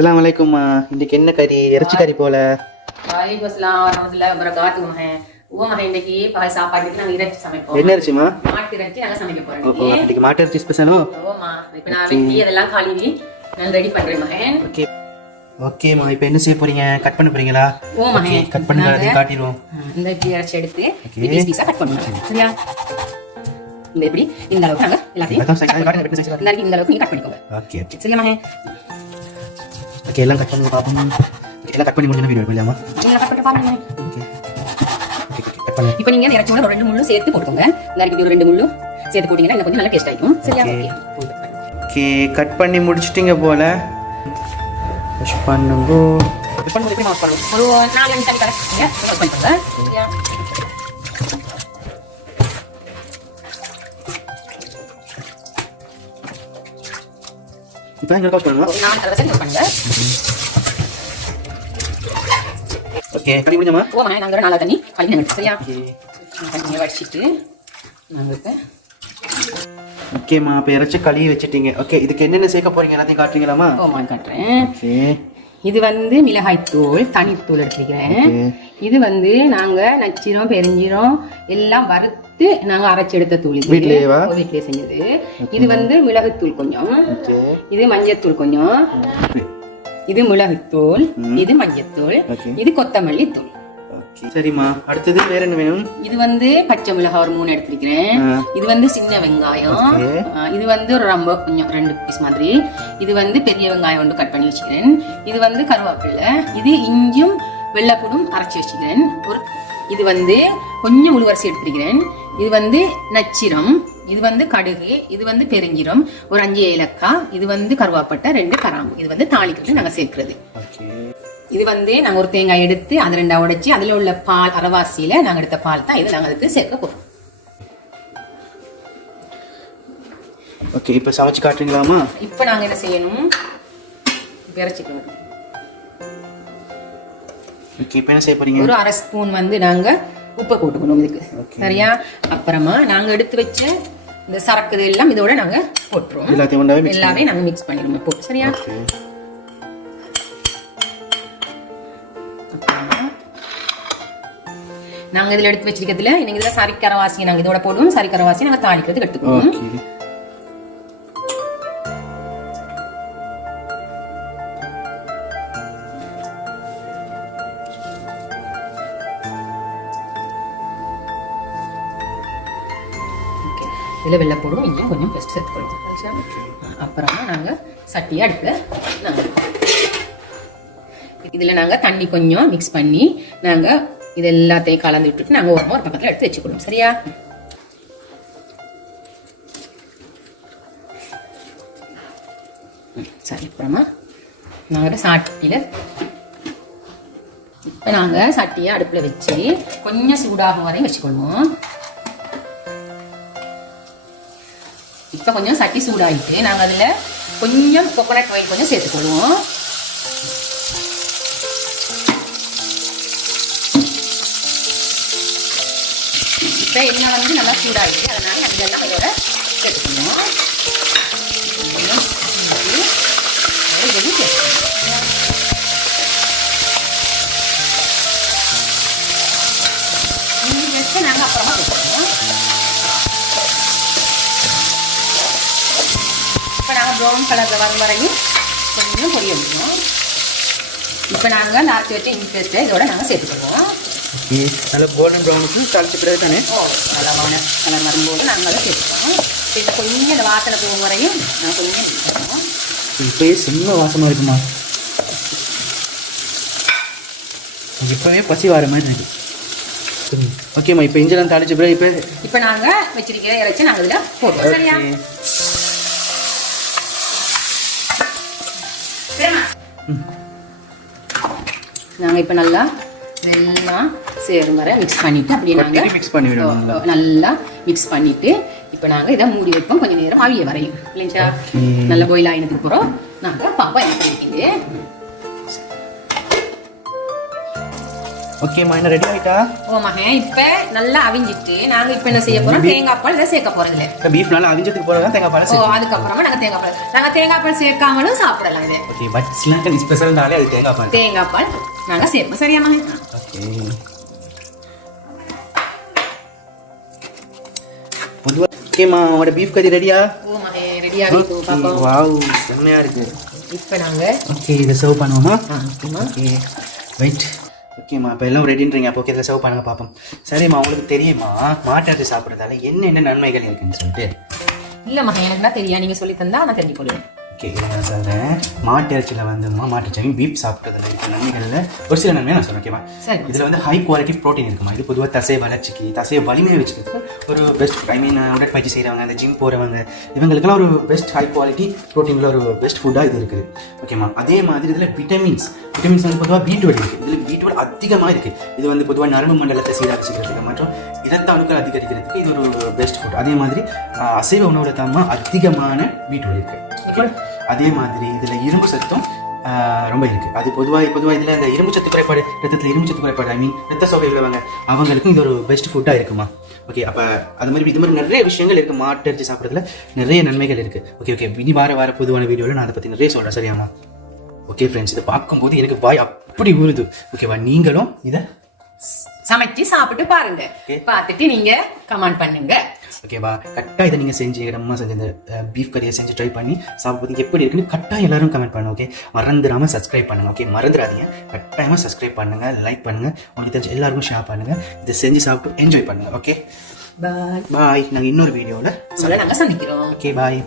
அஸ்ஸலாமு அலைக்கும் இன்னைக்கு என்ன கறி? இறைச்சி கறி போல. வாலிக்கும் அஸ்ஸலாம் வரமத்துல்லாஹி வபரகாத்துஹு மகன் உவ மகன் இன்னைக்கு பகல் சாப்பாட்டுக்கு நாங்க இறைச்சி சமைப்போம். என்ன இறைச்சிமா மாட்டு இறைச்சி நாங்க சமைக்க ஓ, போறோம் ஓ, இன்னைக்கு மாட்டு இறைச்சி ஸ்பெஷலோ ஓமா இப்ப நான் வெட்டி அதெல்லாம் கழுவி நான் ரெடி பண்றேன் மகன். ஓகே ஓகேம்மா இப்போ என்ன செய்ய போறீங்க? கட் பண்ண போறீங்களா? ஓ மகன் கட் பண்ணி எல்லாத்தையும் காட்டிடுவோம். இந்த இப்படி இறைச்சி எடுத்து. பீஸ் பீஸா கட் பண்ணுவோம். சரியா? இந்த இப்படி இந்த அளவுக்கு நாங்க எல்லாத்தையும் இந்த அளவுக்கு நீங்க கட் பண்ணிக்கோங்க. ஓகே ஓகே சரியா மகன்? ஓகே எல்லாம் கட் பண்ணி பார்ப்போம் எல்லாம் கட் பண்ணி முடிஞ்ச வீடியோ எடுக்கலாமா நீங்க கட் பண்ணி பாருங்க மகன். ஓகே ஓகே கட் பண்ணு இப்போ நீங்க ஒரு ரெண்டு முள்ளு சேர்த்து போட்டுக்கோங்க இந்த அரைக்கி ஒரு ரெண்டு முள்ளு சேர்த்து போட்டீங்கன்னா இன்னும் கொஞ்சம் நல்லா டேஸ்ட் ஆயிடும் சரியா Okay. ஓகே கட் பண்ணி முடிச்சிட்டீங்க போல வாஷ் பண்ணுங்க பண்ணும்போது எப்படி வாஷ் பண்ணுவோம் ஒரு நாலு தண்ணி கலக்குங்க வாஷ் பண்ணிக்கோங்க இப்போ எங்க வாஷ் பண்ணுங்க ஒரு நாலு தடவை சரி வாஷ் பண்ணுங்க ஓகே முடிஞ்சமா? நாங்கள் நாலா தண்ணி சரியா? தண்ணியை வடிச்சிட்டு நாங்கள் இப்போ ஓகேம்மா இப்போ இறைச்சி கழுவி வச்சிட்டீங்க. ஓகே இதுக்கு என்னென்ன சேர்க்க போறீங்க? எல்லாத்தையும் காட்டுறீங்களாமா ஓமான் காட்டுறேன். ஓகே இது வந்து மிளகாய்த்தூள் தனித்தூள் எடுத்துக்கிறேன் இது வந்து நாங்க நச்சீரம் பெருஞ்சீரம் எல்லாம் வறுத்து நாங்க அரைச்சு எடுத்த தூள் இது. வீட்லயே செஞ்சது. இது வந்து மிளகுத்தூள் கொஞ்சம். இது மஞ்சத்தூள் கொஞ்சம். இது மிளகுத்தூள் இது மஞ்சத்தூள் இது கொத்தமல்லி தூள் சரிம்மா அடுத்தது வேற என்ன வேணும் இது வந்து பச்சை மிளகாய் ஒரு மூணு எடுத்திருக்கிறேன். இது வந்து சின்ன வெங்காயம் இது வந்து ஒரு ரொம்ப கொஞ்சம் ரெண்டு பீஸ் மாதிரி இது வந்து பெரிய வெங்காயம் ஒன்று கட் பண்ணி வச்சுக்கிறேன் இது வந்து கருவேப்பிலை இது இஞ்சும் வெள்ளைப்பூடும் அரைச்சி வச்சுக்கிறேன் ஒரு இது வந்து கொஞ்சம் உழுவரிசி எடுத்திருக்கிறேன் இது வந்து நச்சிரம் இது வந்து கடுகு இது வந்து பெருஞ்சீரம் ஒரு அஞ்சு ஏலக்காய் இது வந்து கருவாப்பட்டை ரெண்டு கராம்பு இது வந்து தாளிக்கிறது நாங்க சேர்க்கிறது இது வந்து நாங்க ஒரு தேங்காய் எடுத்து அது ரெண்டா உடைச்சு அதுல உள்ள பால் அரைவாசியில நாங்க எடுத்த பால் தான். இது நாங்க அதுக்கு சேர்க்க போறோம். ஓகே இப்போ சமைச்சு காட்டுறீங்களாமா இப்ப நாங்க என்ன செய்யணும்? விரைச்சிக்கணும். ஓகே இப்போ என்ன செய்ய போறீங்க? ஒரு அரை ஸ்பூன் வந்து நாங்க உப்பை போட்டுக்கணும் இதுக்கு. சரியா? அப்புறமா நாங்க எடுத்து வச்ச இந்த சரக்கு எல்லாம் இதோட நாங்க போட்டுருவோம். எல்லாத்தையும் எல்லாமே நாங்க மிக்ஸ் பண்ணிடுவோம் போட்டு சரியா? நாங்க இதுல எடுத்து வச்சிருக்கிறதுல நீங்க இதுல சரிக்கரவாசி நாங்க இதோட போடுவோம். சரிக்கரவாசி நாங்க தாளிக்கிறதுக்கு எடுத்துக்குவோம். இதில் வெள்ளை போடுவோம். இஞ்சியும் கொஞ்சம் பெஸ்ட் சேர்த்துக்கொள்வோம்? அப்புறமா நாங்கள் சட்டியை அடுப்பில் நாங்கள் இதில் நாங்கள் தண்ணி கொஞ்சம் மிக்ஸ் பண்ணி நாங்கள் இது எல்லாத்தையும் கலந்து விட்டுட்டு நாங்கள் ஒரு ஒரு பக்கத்தில் எடுத்து வச்சுக்கணும். சரியா? சரி அப்புறமா நாங்கள் சாட்டியில் இப்போ நாங்கள் சட்டியை அடுப்பில் வச்சு கொஞ்சம் சூடாகும் வரையும் வச்சுக்கொள்வோம் இப்போ கொஞ்சம் சட்டி சூடாகிட்டு நாங்கள் அதில் கொஞ்சம் கொக்கனட் ஆயில் கொஞ்சம் சேர்த்துக்கொள்வோம் இப்போ எண்ணெய் வந்து நல்லா சூடாகிடுச்சு அதனால் நம்ம எல்லாம் இதோட சேர்த்துக்கணும். கொஞ்சம் சேர்த்துக்கணும். வச்சு நாங்கள் அப்புறமா கொடுத்துருவோம் இப்போ நாங்கள் ப்ரௌன் கலரில் வரும் வரையும் கொஞ்சம் பொரிய விடுவோம் இப்போ நாங்கள் நார்த்து வச்ச இஞ்சி பேஸ்ட்டை இதோட நாங்கள் சேர்த்துக்குவோம் ஓகே நல்ல கோல்டன் ப்ரௌனுக்கு தாளிச்ச பிறகு தானே? ஓ நல்லா கவனம் கலர் வரும்போது நாங்கள் அதை சேர்த்துக்குவோம் இப்போ கொஞ்சம் இந்த வாசனை போகும் வரையும் நான் கொஞ்சம் இப்போயே செம்ம வாசமா இருக்குமா? இப்போவே பசி வர மாதிரி இருக்கு. ஓகேம்மா இப்போ இஞ்செல்லாம் தாளிச்ச பிறகு இப்போ. இப்போ நாங்கள் வச்சிருக்கிற இறைச்சி நாங்கள் இதில் போடுவோம். சரியா? சரிம்மா நாங்கள் இப்போ நல்லா எல்லாம் சேரும் வரை மிக்ஸ் பண்ணிட்டு அப்படியே நாங்கள் மிக்ஸ் பண்ணி விடணும் நல்லா. மிக்ஸ் பண்ணிட்டு இப்போ நாங்கள் இதை மூடி வைப்போம். கொஞ்ச நேரம் அவிய வரையும். இல்லைங்களா. நல்ல பாயில் ஆயினதுக்கு அப்புறம் நாங்கள் பாப்பா என்ன பண்ணிக்கிங்க? ஓகேம்மா என்ன ரெடி ஆயிட்டா? ஓ மகன் இப்ப நல்லா அவிஞ்சிட்டு நாங்க இப்ப என்ன செய்ய போறோம்? தேங்காய் பால் இதை சேர்க்க போறதில்ல பீஃப் நல்லா அவிஞ்சதுக்கு போகிறதா தேங்காய் பால் ஓ அதுக்கப்புறமா நாங்க தேங்காய் பால். நாங்க தேங்காய் பால் சேர்க்காமலும் சாப்பிடலாம் இது. ஓகே பட் ஸ்ரீலங்கன் ஸ்பெஷல்னாலே அது தேங்காய் பால். தேங்காய் பால். நாங்க சேர்ப்போம் சரியா மகன் ஓகேம்மா உங்களோட பீஃப் கறி ரெடியா ஓ மகன் ரெடியா இருக்கு பாப்போம் வாவ் செம்மையா இருக்கு இப்ப நாங்க ஓகே இதை சர்வ் பண்ணுவோமா ஆ, ஓகேம்மா. ஓகே வெயிட் ஓகேம்மா இப்போ எல்லாம் ரெடின்றீங்க அப்போ ஓகே இதில் சர்வ் பண்ணுங்க பார்ப்போம் சரிம்மா உங்களுக்கு தெரியுமா மாட்டாட்டு சாப்பிட்றதால என்னென்ன நன்மைகள் இருக்குன்னு சொல்லிட்டு இல்ல மகன் எனக்கு தான் தெரியும் நீங்க சொல்லி தந்தா நான் தெரிஞ்சு கொள்வேன் நான் சொல்கிறேன் மாட்டு இறைச்சியில் வந்துமா மாட்டு சாமி பீஃப் சாப்பிட்றதுல இருக்க நன்மைகளில் ஒரு சில நன்மை நான் சொல்றேன் ஓகேவா சரி. இதில் வந்து ஹை குவாலிட்டி ப்ரோட்டீன் இருக்குமா? இது பொதுவாக தசை வளர்ச்சிக்கு தசையை வலிமையை வச்சுக்கிறதுக்கு ஒரு பெஸ்ட் ஐ மீன் உடற்பயிற்சி செய்கிறவங்க அந்த ஜிம் போகிறவங்க இவங்களுக்கெல்லாம் ஒரு பெஸ்ட் ஹை குவாலிட்டி ப்ரோட்டீனில் ஒரு பெஸ்ட் ஃபுட்டாக இது இருக்குது. ஓகேம்மா அதே மாதிரி இதில் விட்டமின்ஸ் விட்டமின்ஸ் வந்து பொதுவாக பி டுவெல் இருக்குது இதில் பி டுவெல் அதிகமாக இருக்குது இது வந்து பொதுவாக நரம்பு மண்டலத்தை சீராக்கிக்கிறதுக்கு மற்றும் இரத்த அணுக்கள் அதிகரிக்கிறதுக்கு இது ஒரு பெஸ்ட் ஃபுட் அதே மாதிரி அசைவ உணவுல தாமா அதிகமான பி டுவெல் இருக்குது ஓகே அதே மாதிரி இதில் இரும்பு சத்தும் ரொம்ப இருக்குது அது பொதுவாக பொதுவாக இதில் இந்த இரும்பு சத்து குறைபாடு ரத்தத்தில் இரும்பு சத்து குறைபாடு ஐ மீன் ரத்த சோகை உள்ளவங்க அவங்களுக்கும் இது ஒரு பெஸ்ட் ஃபுட்டாக இருக்குமா? ஓகே அப்போ அது மாதிரி இது மாதிரி நிறைய விஷயங்கள் இருக்குது மாட்டு சாப்பிட்றதுல நிறைய நன்மைகள் இருக்குது ஓகே ஓகே இனி வார வார பொதுவான வீடியோவில் நான் அதை பற்றி நிறைய சொல்கிறேன் சரியாமா ஓகே ஃப்ரெண்ட்ஸ் இதை பார்க்கும்போது எனக்கு வாய் அப்படி உருது ஓகேவா நீங்களும் இதை சமைச்சு சாப்பிட்டு பாருங்க. பார்த்துட்டு நீங்க கமெண்ட் பண்ணுங்க. ஓகேவா கரெக்டாக இதை நீங்கள் செஞ்சு அம்மா செஞ்ச இந்த பீஃப் கறியை செஞ்சு ட்ரை பண்ணி சாப்பிடுறது எப்படி இருக்குன்னு கரெக்டாக எல்லாரும் கமெண்ட் பண்ணுங்க ஓகே மறந்துடாமல் சப்ஸ்கிரைப் பண்ணுங்க ஓகே மறந்துடாதீங்க. கட்டாயமாக சப்ஸ்கிரைப் பண்ணுங்க லைக் பண்ணுங்க. உங்களுக்கு தெரிஞ்ச எல்லாருக்கும் ஷேர் பண்ணுங்க. இதை செஞ்சு சாப்பிட்டு என்ஜாய் பண்ணுங்க ஓகே பாய் பாய் நாங்கள் இன்னொரு வீடியோவில் உங்களை நாங்க சந்திக்கிறோம். Okay bye